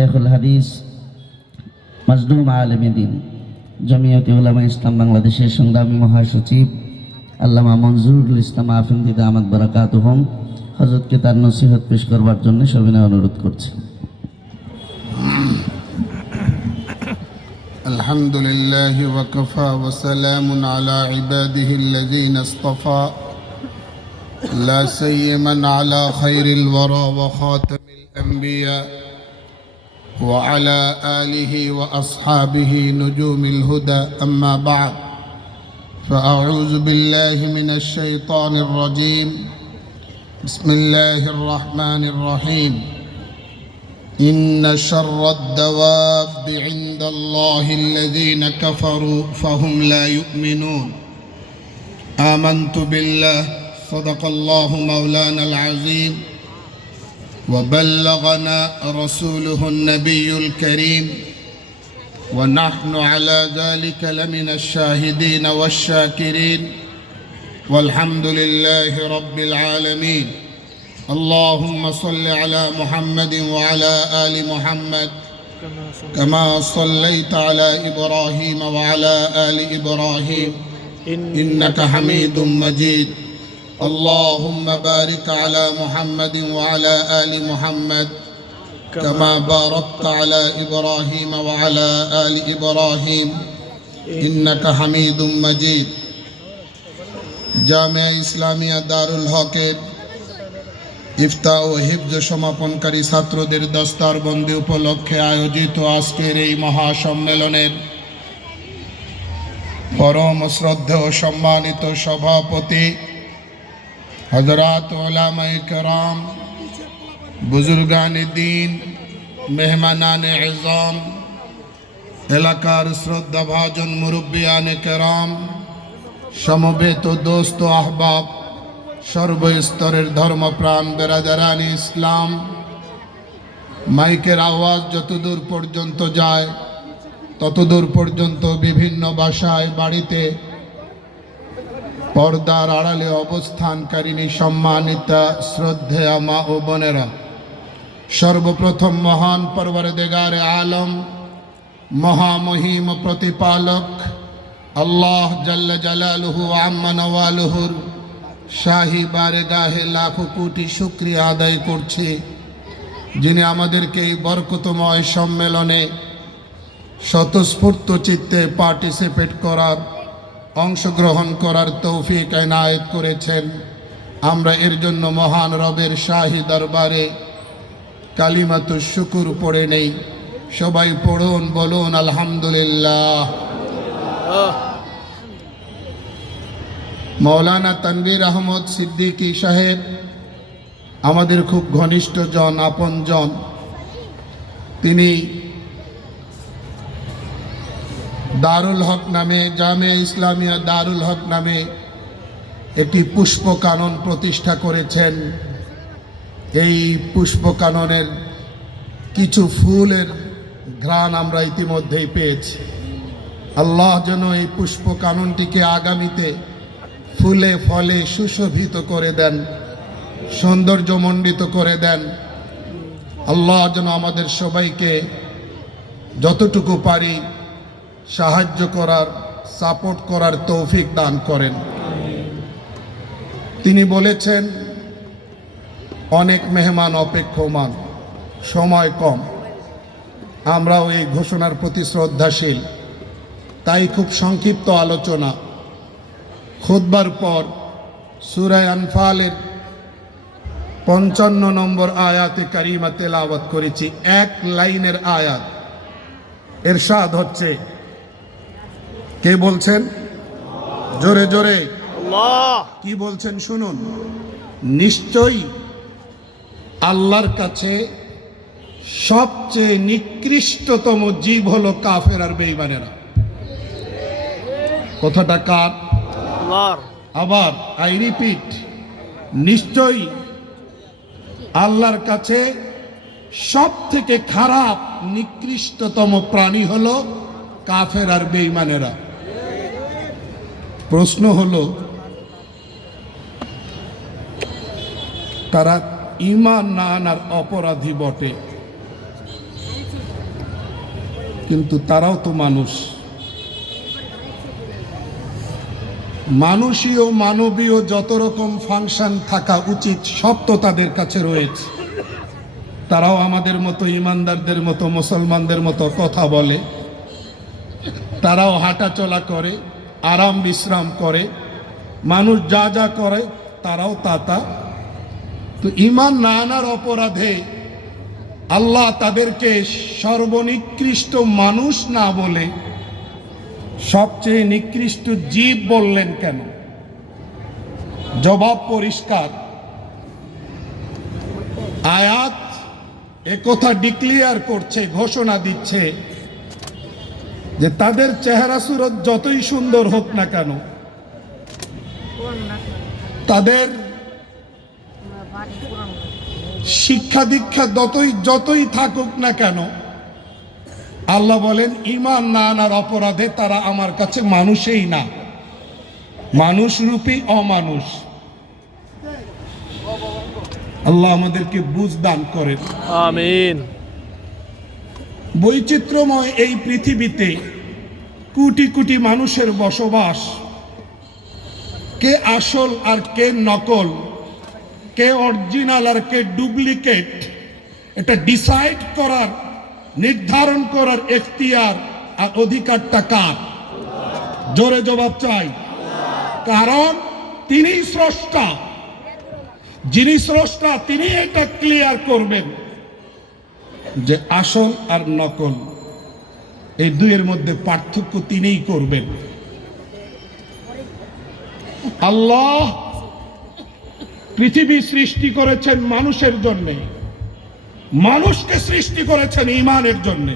শেখুল হাদিস মাজদুম আলমদিন জমিয়তি উলামা ইসলাম বাংলাদেশের সংগ্রামী মহাসচিব আল্লামা মঞ্জুরুল ইসলাম আফিন্দিদা আহমদ বারাকাত হোম হজরতকে তার নসিহত পেশ করবার জন্য সবিনয় অনুরোধ করছি الحمد لله وكفى وسلام على عباده الذين اصطفى لا سيما على خير الورى وخاتم الانبياء وعلى آله وأصحابه نجوم الهدى. أما بعد فأعوذ بالله من الشيطان الرجيم. بسم الله الرحمن الرحيم. إن شر الدواب عند الله الذين كفروا فهم لا يؤمنون. آمنت بالله صدق الله مولانا العظيم. وبلغنا رسوله النبي الكريم ونحن على ذلك لمن الشاهدين والشاكرين والحمد لله رب العالمين. اللهم صل على محمد وعلى آل محمد كما صليت على إبراهيم وعلى آل إبراهيم. إنك حميد مجيد. اللهم بارك على محمد وعلى ال محمد كما باركت على ابراهيم وعلى ال ابراهيم انك حميد مجيد জামিয়া ইসলামিয়া দারুল হকের ইফতা ও হিফজ সমাপনকারী ছাত্রদের দস্তারবন্দি উপলক্ষে আয়োজিত আজকের এই মহাসম্মেলনের পরম শ্রদ্ধেয় সম্মানিত সভাপতি হজরত ওলামাই কেরাম, বুজুর্গান দিন, মেহমানান এজম, এলাকার শ্রদ্ধাভাজন মুরব্বিয়ান কেরাম, সমবেত দোস্ত আহবাব, সর্বস্তরের ধর্মপ্রাণ বেরাদারানি ইসলাম, মাইকের আওয়াজ যতদূর পর্যন্ত যায়, ততদূর পর্যন্ত বিভিন্ন বাসায় বাড়িতে পর্দার আড়ালে অবস্থানকারিণী সম্মানিতা শ্রদ্ধেয়া মা ও বোনেরা, সর্বপ্রথম মহান পরবরদেগার আলম, মহামহিম প্রতিপালক, আল্লাহ জাল্লা জালালুহু আম্মা নওয়ালুহুর শাহী বারেগাহে লাখো কোটি শুক্রিয়া আদায় করছি, যিনি আমাদেরকে এই বরকতময় সম্মেলনে স্বতঃস্ফূর্ত চিত্তে পার্টিসিপেট করার অংশগ্রহণ করার তৌফিক এনায়েত করেছেন। আমরা এর জন্য মহান রবের শাহী দরবারে কালিমাত শুকুর পড়ে নেই। সবাই পড়ুন, বলুন, আলহামদুলিল্লাহ। মৌলানা তানভীর আহমদ সিদ্দিকী সাহেব, আমাদের খুব ঘনিষ্ঠ জন, আপন জন। তিনি দারুল হক নামে, জামে ইসলামিয়া দারুল হক নামে একটি পুষ্প কানন প্রতিষ্ঠা করেছেন। এই পুষ্প কাননের কিছু ফুলের ঘ্রাণ আমরা ইতিমধ্যেই পেয়েছি। আল্লাহ যেন এই পুষ্প কাননটিকে আগামীতে ফুলে, ফলে সুশোভিত করে দেন, সৌন্দর্যমণ্ডিত করে দেন। আল্লাহ যেন আমাদের সবাইকে যতটুকু পারি সাহায্য করার সাপোর্ট করার তৌফিক দান করেন। তিনি বলেছেন, অনেক মেহমান অপেক্ষমান, সময় কম। আমরাও এই ঘোষণার প্রতি শ্রদ্ধাশীল। তাই খুব সংক্ষিপ্ত আলোচনা। খুদবার পর সুরায় আনফালের পঞ্চান্ন নম্বর আয়াতে কারিমা তেলাওয়াত করেছি। এক লাইনের আয়াত। এরশাদ হচ্ছে কে বলছেন? জোরে জোরে। কি বলছেন শুনুন। নিশ্চয়ই আল্লাহর কাছে সবচেয়ে নিকৃষ্টতম জীব হলো কাফের আর বেইমানেরা কথাটা কার? আবার আই রিপিট। নিশ্চয়ই আল্লাহর কাছে সব থেকে খারাপ নিকৃষ্টতম প্রাণী হলো কাফের আর বেইমানেরা প্রশ্ন হলো, তারা ইমান না আনার অপরাধী বটে। কিন্তু তারাও তো মানুষ। মানুষীয় মানবীয় যত রকম ফাংশন থাকা উচিত, সব তো তাদের কাছে রয়েছে। তারাও আমাদের মতো ইমানদারদের মতো মুসলমানদের মতো কথা বলে। তারাও হাঁটা চলা করে। আরাম বিশ্রাম করে, মানুষ যা যা করে, তারাও তা তা। তো ইমান না আনার অপরাধে আল্লাহ তাদেরকে সর্বনিকৃষ্ট মানুষ না বলে সবচেয়ে নিকৃষ্ট জীব বললেন কেন? জবাব পরিষ্কার। আয়াত একথা ডিক্লিয়ার করছে, ঘোষণা দিচ্ছে যে তাদের চেহারা সুরত যতই সুন্দর হোক না কেন, তাদের শিক্ষা দীক্ষা যতই যতই থাকুক না কেন, আল্লাহ বলেন, ইমান না আনার অপরাধে তারা আমার কাছে মানুষই না। মানুষ রূপী অমানুষ। আল্লাহ আমাদেরকে বুঝ দান করেন। আমিন। বৈচিত্র্যময় এই পৃথিবীতে কোটি কোটি মানুষের বসবাস। কে আসল আর কে নকল, কে অরিজিনাল আর কে ডুপ্লিকেট, এটা ডিসাইড করার, নির্ধারণ করার এখতিয়ার আর অধিকারটা কার? জোরে জবাব চাই। কারণ তিনি স্রষ্টা। যিনি স্রষ্টা তিনি এটা ক্লিয়ার করবেন। যে আসল আর নকল, এই দুইয়ের মধ্যে পার্থক্য তিনিই করবেন। আল্লাহ পৃথিবী সৃষ্টি করেছেন মানুষের জন্য, মানুষকে সৃষ্টি করেছেন ইমানের জন্য।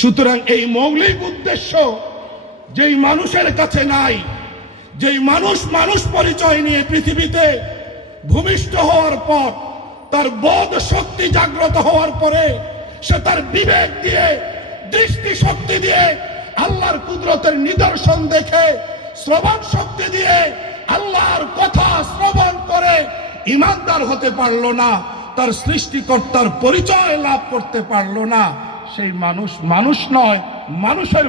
সুতরাং এই মৌলিক উদ্দেশ্য, যেই মানুষের কাছে নাই, যেই মানুষ মানুষ পরিচয় নিয়ে পৃথিবীতে ভূমিষ্ঠ হওয়ার পর তার বোধ শক্তি জাগ্রত হওয়ার পরে সে তার বিবেক দিয়ে, দৃষ্টি শক্তি দিয়ে, আল্লাহর কুদরতের নিদর্শন দেখে, শ্রবণ শক্তি দিয়ে, আল্লাহর কথা শ্রবণ করে ইমানদার হতে পারল না, তার সৃষ্টিকর্তার পরিচয় লাভ করতে পারল না। সেই মানুষ মানুষ নয়, মানুষের